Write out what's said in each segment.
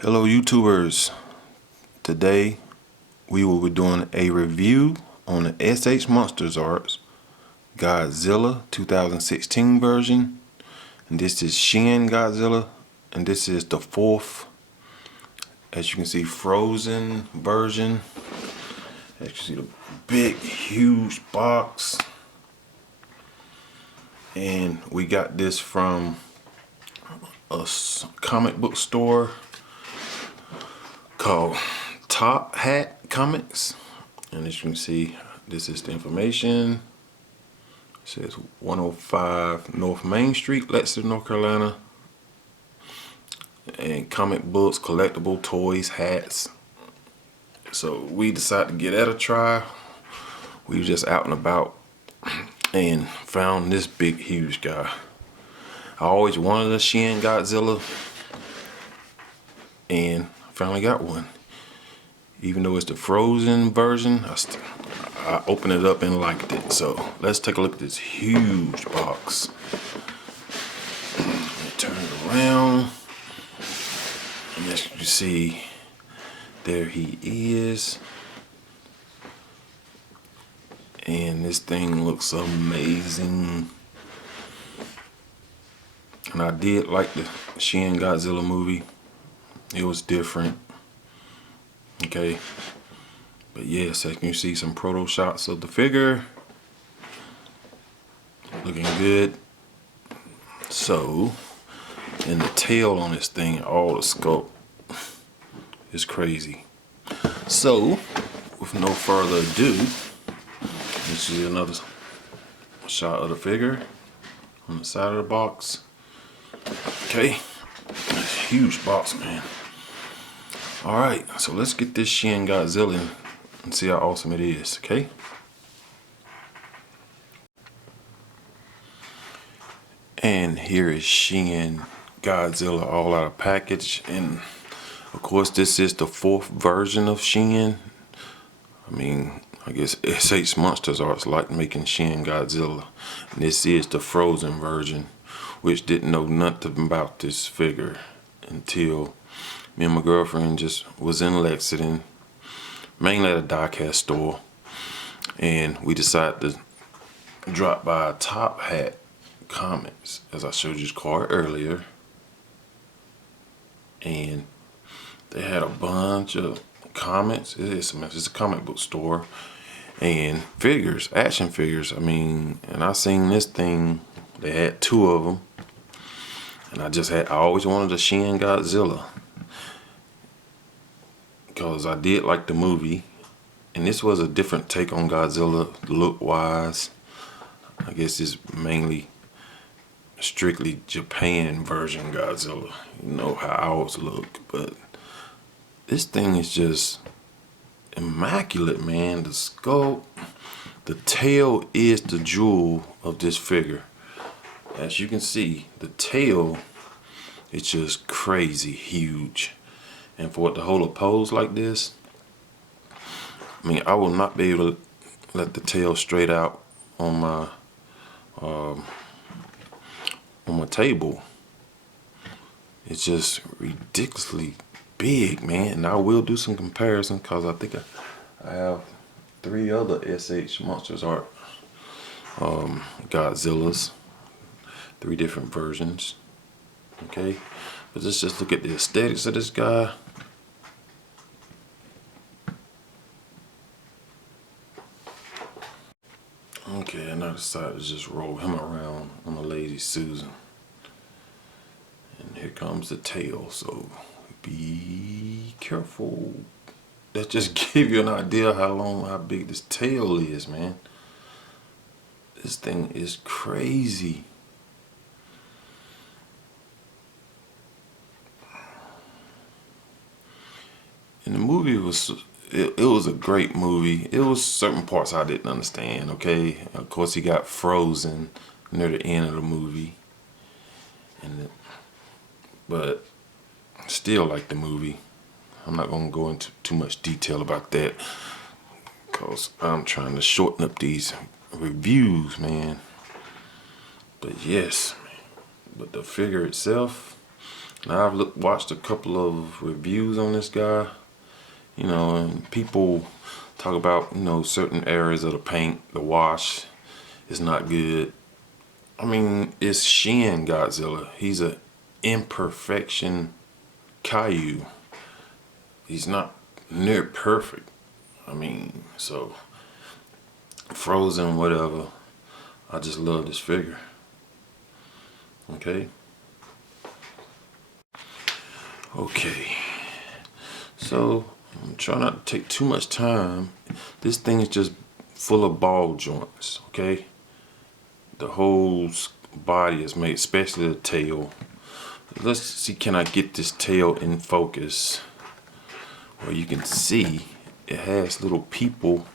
Hello YouTubers, today we will be doing a review on the MonsterArts Godzilla 2016 version, and this is Shin Godzilla, and this is the fourth, as you can see, frozen version. As you can see, the big huge box, and we got this from a comic book store called Top Hat Comics, and as you can see, this is the information. It says 105 North Main Street, Lexington, North Carolina, and comic books, collectible toys, hats. So we decided to give that a try. We were just out and about and found this big huge guy. I always wanted a Shin Godzilla, and finally got one. Even though it's the frozen version, I opened it up and liked it. So let's take a look at this huge box. Turn it around, and as you see, there he is. And this thing looks amazing. And I did like the Shin Godzilla movie. It was different. Okay. But yes, as you can see, some proto shots of the figure. Looking good. So, and the tail on this thing, all the sculpt is crazy. So, with no further ado, this is another shot of the figure on the side of the box. Okay, this huge box, man. Alright, so let's get this Shin Godzilla and see how awesome it is, okay? And here is Shin Godzilla all out of package, and of course this is the fourth version of Shin. I mean, I guess MonsterArts like making Shin Godzilla, and this is the frozen version, which didn't know nothing about this figure until me and my girlfriend just was in Lexington, mainly at a diecast store, and we decided to drop by Top Hat Comics, as I showed you this card earlier, and they had a bunch of comics. It's a comic book store, and figures, action figures. I mean, and I seen this thing. They had two of them, and I always wanted a Shin Godzilla, because I did like the movie, and this was a different take on Godzilla look wise. I guess it's mainly strictly Japan version Godzilla, you know how ours look, but this thing is just immaculate, man. The sculpt, the tail is the jewel of this figure. As you can see, the tail is just crazy huge. And for it to hold a pose like this, I mean, I will not be able to let the tail straight out on my table. It's just ridiculously big, man. And I will do some comparison, because I think I have 3 other MonsterArts Godzillas, 3 different versions. Okay, but let's just look at the aesthetics of this guy. Okay, and I decided to just roll him around on a lazy Susan. And here comes the tail, so be careful. That just give you an idea how big this tail is, man. This thing is crazy. And the movie was, it was a great movie. It was certain parts I didn't understand, okay? Of course, he got frozen near the end of the movie. But still like the movie. I'm not going to go into too much detail about that, because I'm trying to shorten up these reviews, man. But yes, but the figure itself, Now I've watched a couple of reviews on this guy, you know, and people talk about, you know, certain areas of the paint, the wash is not good. I mean, it's Shin Godzilla. He's a imperfection Caillou. He's not near perfect. I mean, so Frozen, whatever. I just love this figure. Okay. Okay. So I'm trying not to take too much time. This thing is just full of ball joints. Okay. The whole body is made, especially the tail. Let's see, can I get this tail in focus? Well, you can see it has little people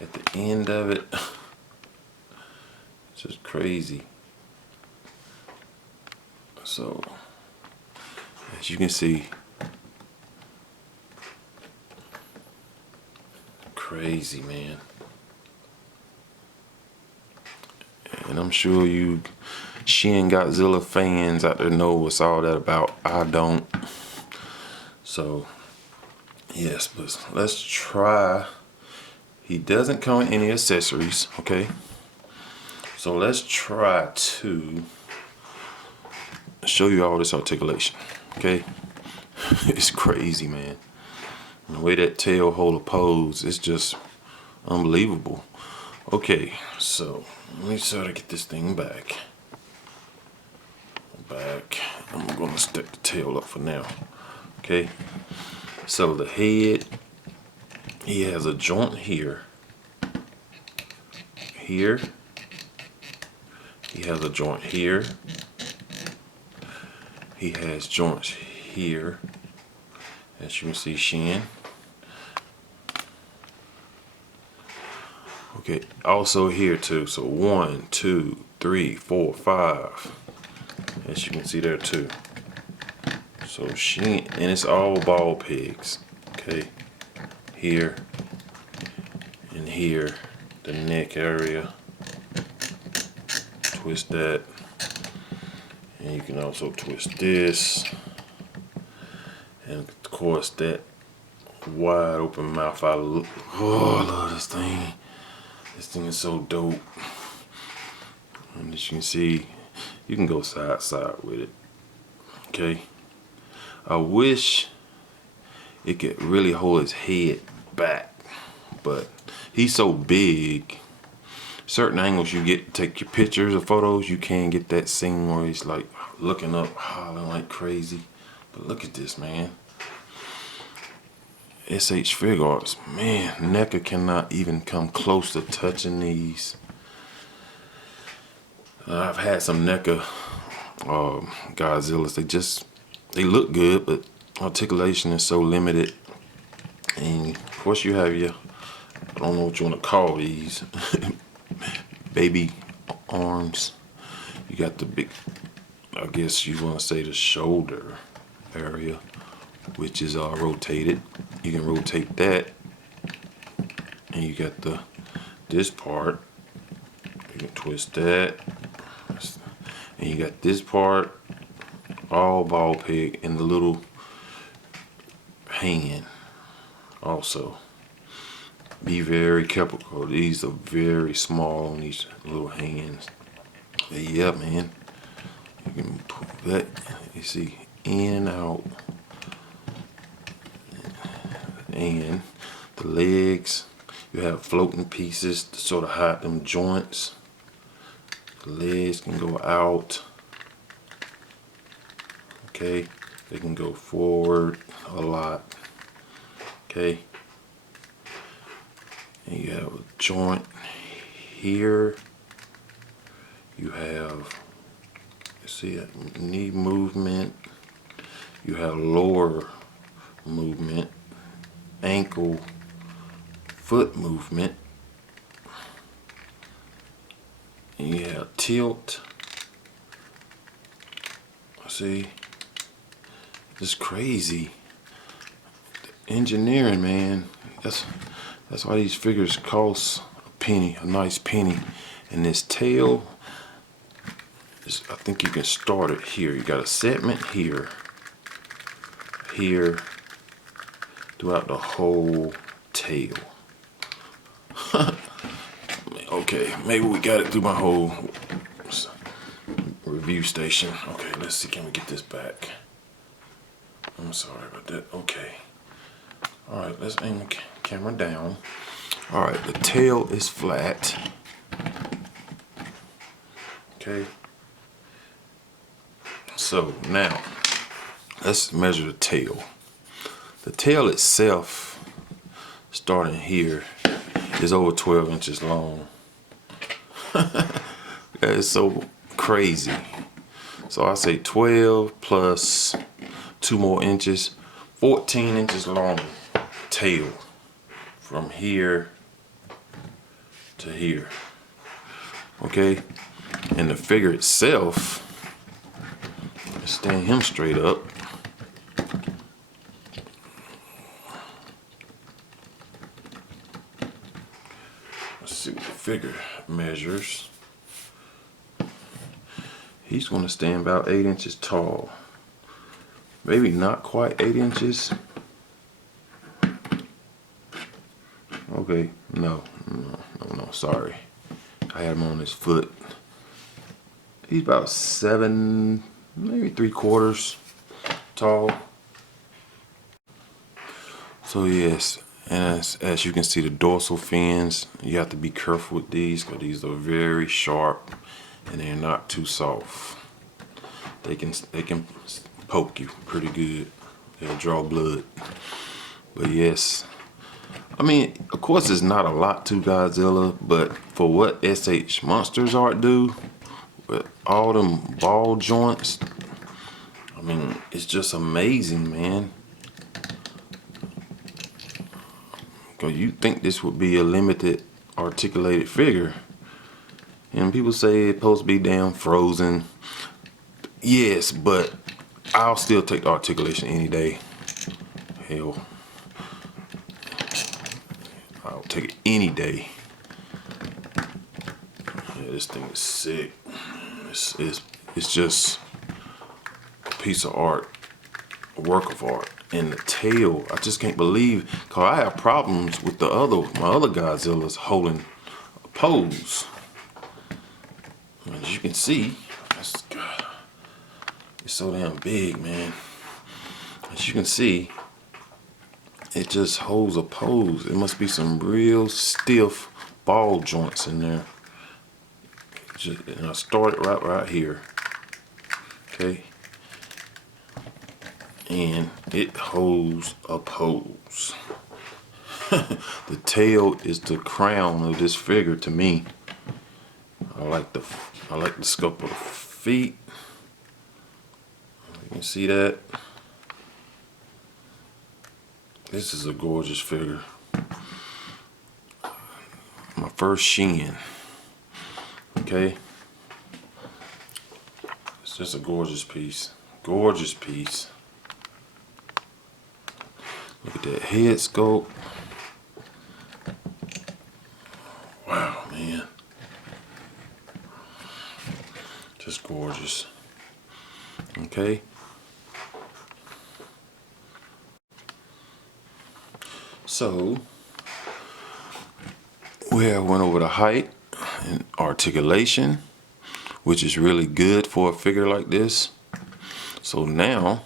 at the end of it. It's just crazy. So, as you can see, crazy, man. And I'm sure you Shin Godzilla fans out there know what's all that about. I don't. So, yes, but let's try. He doesn't come with any accessories, okay? So let's try to show you all this articulation, okay? It's crazy, man. And the way that tail hold a pose, it's just unbelievable. Okay, so let me try to get this thing back. I'm gonna stick the tail up for now. Okay, so the head, he has a joint here. Here. He has a joint here. He has joints here. As you can see, Shin. Okay, also here too. So 1, 2, 3, 4, 5. As you can see there too. So Shin, and it's all ball pegs. Okay, here and here, the neck area. Twist that, and you can also twist this, and of course that wide open mouth. I love this thing. This thing is so dope. And as you can see, you can go side to side with it. Okay, I wish it could really hold his head back, but he's so big. Certain angles you get to take your pictures or photos, you can't get that scene where he's like looking up, hollering like crazy. But look at this, man. SH Fig Arts, man, NECA cannot even come close to touching these. I've had some NECA Godzillas. They look good, but articulation is so limited. And of course you have your, I don't know what you want to call these, baby arms. You got the big, I guess you want to say the shoulder area, which is rotated. You can rotate that, and you got this part. You can twist that, and you got this part, all ball peg, and the little hand also. Be very careful. These are very small on these little hands. But yeah, man. You can put that, you see, in and out. And the legs, you have floating pieces to sort of hide them joints. The legs can go out. Okay, they can go forward a lot. Okay. And you have a joint here. You have, see, a knee movement. You have lower movement, ankle, foot movement. And you have tilt. See, it's crazy. Engineering, man. That's why these figures cost a penny, a nice penny. And this tail, I think you can start it here. You got a segment here. here throughout the whole tail. Okay, maybe we got it through my whole review station. Okay, let's see, can we get this back? I'm sorry about that. Okay. Alright, let's aim the camera down. Alright, the tail is flat. Okay. So now, let's measure the tail. The tail itself, starting here, is over 12 inches long. That is so crazy. So I say 12 plus 2 more inches, 14 inches long tail from here to here. Okay, and the figure itself, let's stand him straight up. Let's see what the figure measures. He's going to stand about 8 inches tall. Maybe not quite 8 inches. Okay, no, sorry. I had him on his foot. He's about 7, maybe 3/4 tall. So yes, and as you can see, the dorsal fins, you have to be careful with these because these are very sharp and they're not too soft. They can poke you pretty good. They'll draw blood. But yes, I mean, of course, it's not a lot to Godzilla, but for what SH Monsters Art do, with all them ball joints, I mean, it's just amazing, man. Because you think this would be a limited articulated figure, and people say it's supposed to be damn frozen. Yes, but I'll still take the articulation any day. Hell, I'll take it any day. Yeah, this thing is sick. It's just a piece of art, a work of art. And the tail, I just can't believe, cause I have problems with my other Godzillas holding a pose. As you can see, it's so damn big, man. As you can see, it just holds a pose. It must be some real stiff ball joints in there. And I started right here. Okay. And it holds a pose. The tail is the crown of this figure to me. I like the sculpt of the feet. You can see that. This is a gorgeous figure. My first Shin. Okay. It's just a gorgeous piece. Gorgeous piece. Look at that head sculpt. Wow, man. Just gorgeous. Okay. So, we have went over the height and articulation, which is really good for a figure like this. So now,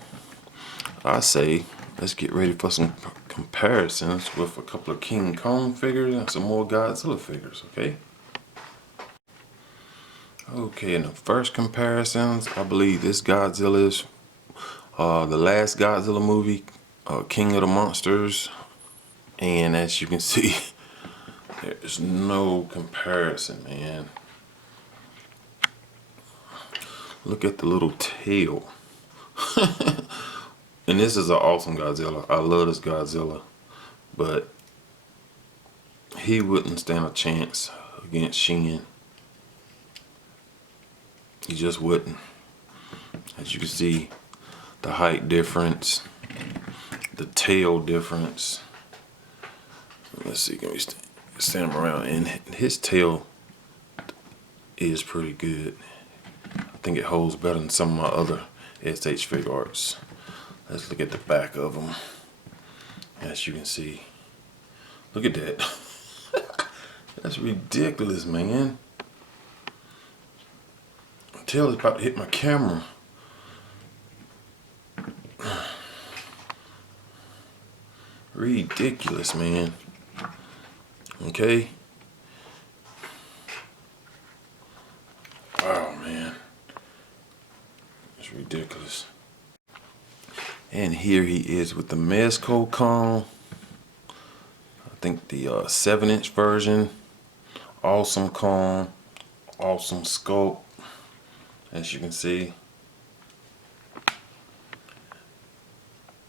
I say, let's get ready for some comparisons with a couple of King Kong figures and some more Godzilla figures, okay? Okay, in the first comparisons, I believe this Godzilla is the last Godzilla movie, King of the Monsters. And as you can see, there's no comparison, man. Look at the little tail. And this is an awesome Godzilla. I love this Godzilla. But he wouldn't stand a chance against Shin. He just wouldn't. As you can see, the height difference, the tail difference. Let's see, can we stand him around? And his tail is pretty good. I think it holds better than some of my other SH figure arts. Let's look at the back of them. As you can see, look at that. That's ridiculous, man. Tail is about to hit my camera. Ridiculous, man. Okay. Wow, man. It's ridiculous. And here he is with the Mezco cone. I think the 7-inch version. Awesome cone. Awesome scope. As you can see.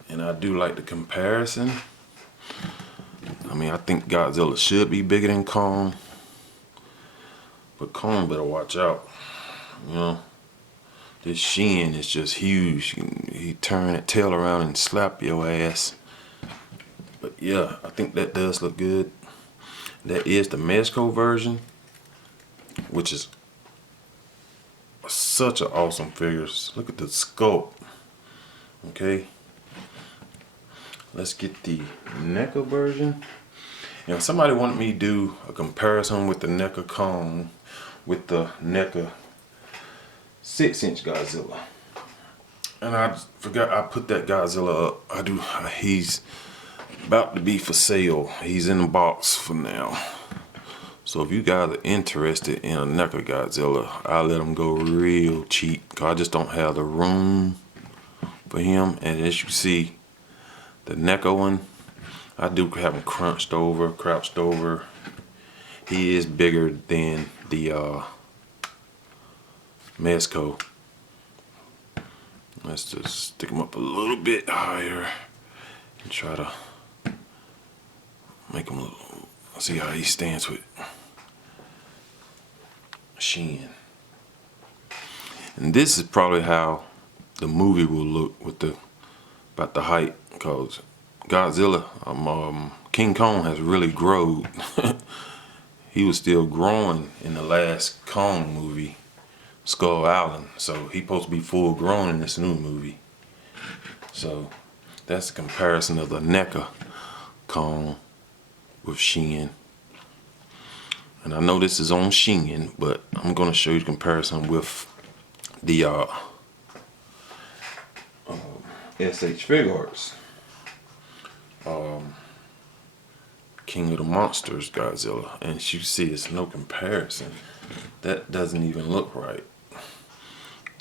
And I do like the comparison. I mean, I think Godzilla should be bigger than Kong. But Kong better watch out. You know, this Shin is just huge. He turn that tail around and slap your ass. But yeah, I think that does look good. That is the Mezco version, which is such an awesome figure. Look at the sculpt. Okay. Let's get the NECA version. You know, somebody wanted me to do a comparison with the NECA cone with the NECA 6-inch Godzilla. And I forgot I put that Godzilla up. He's about to be for sale. He's in the box for now. So if you guys are interested in a NECA Godzilla, I'll let him go real cheap. Cause I just don't have the room for him. And as you see, the NECA one, I do have him crouched over. He is bigger than the Mezco. Let's just stick him up a little bit higher and try to make him a little, see how he stands with Shin. And this is probably how the movie will look with about the height, because Godzilla, King Kong has really grown. He was still growing in the last Kong movie, Skull Island. So he's supposed to be full grown in this new movie. So that's the comparison of the NECA Kong with Shin. And I know this is on Shin, but I'm going to show you the comparison with the SH Fig Arts. King of the Monsters Godzilla, and you see it's no comparison. That doesn't even look right.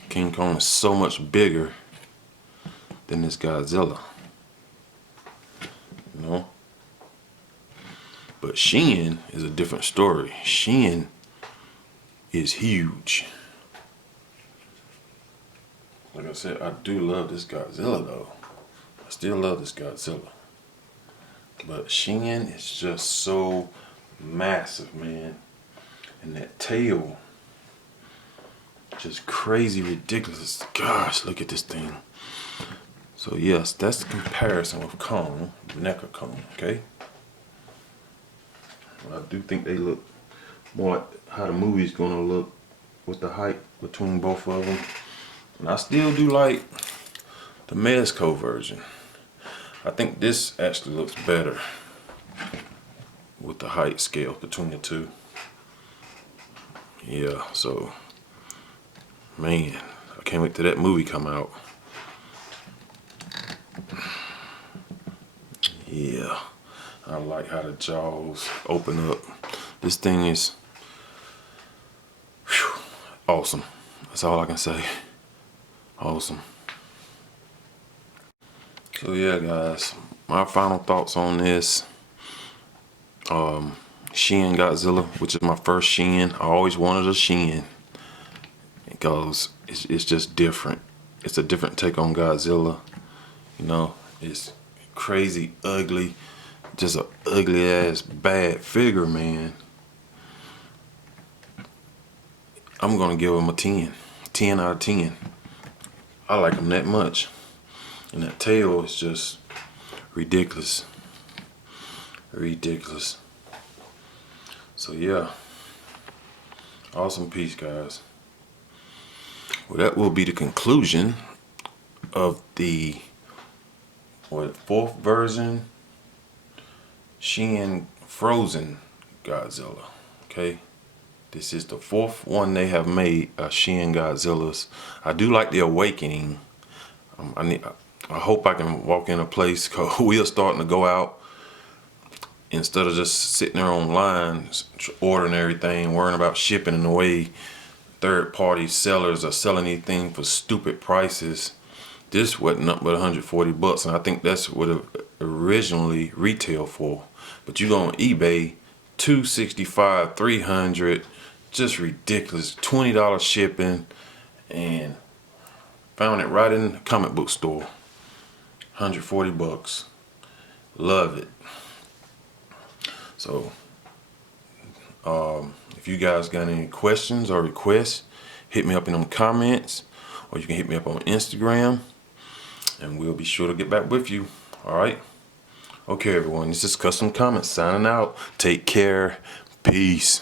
King Kong is so much bigger than this Godzilla, you know. But Shin is a different story. Shin is huge. Like I said, I do love this Godzilla though. I still love this Godzilla. But Shin is just so massive, man. And that tail, just crazy, ridiculous. Gosh, look at this thing. So yes, that's the comparison with Kong, NECA Kong, okay? I do think they look more like how the movie's gonna look with the height between both of them. And I still do like the Mezco version. I think this actually looks better with the height scale between the two. Yeah, so man, I can't wait till that movie come out. Yeah, I like how the jaws open up. This thing is awesome. That's all I can say. Awesome. So yeah, guys, my final thoughts on this Shin Godzilla, which is my first Shin. I always wanted a Shin because it's just different. It's a different take on Godzilla. You know, it's crazy, ugly, just a ugly ass bad figure, man. I'm gonna give him a 10 out of 10. I like him that much. And that tail is just ridiculous. Ridiculous. So yeah. Awesome piece, guys. Well, that will be the conclusion of the or fourth version Shin Frozen Godzilla. Okay, this is the fourth one they have made, Shin Godzillas. I do like the Awakening. I hope I can walk in a place because we are starting to go out instead of just sitting there online ordering everything, worrying about shipping and the way third-party sellers are selling anything for stupid prices. This wasn't nothing but 140 bucks, and I think that's what it originally retail for. But you go on eBay, 265, 300, just ridiculous. $20 shipping, and found it right in the comic book store. 140 bucks. Love it. So, if you guys got any questions or requests, hit me up in them comments, or you can hit me up on Instagram, and we'll be sure to get back with you. All right? Okay, everyone. This is Custom Comments signing out. Take care. Peace.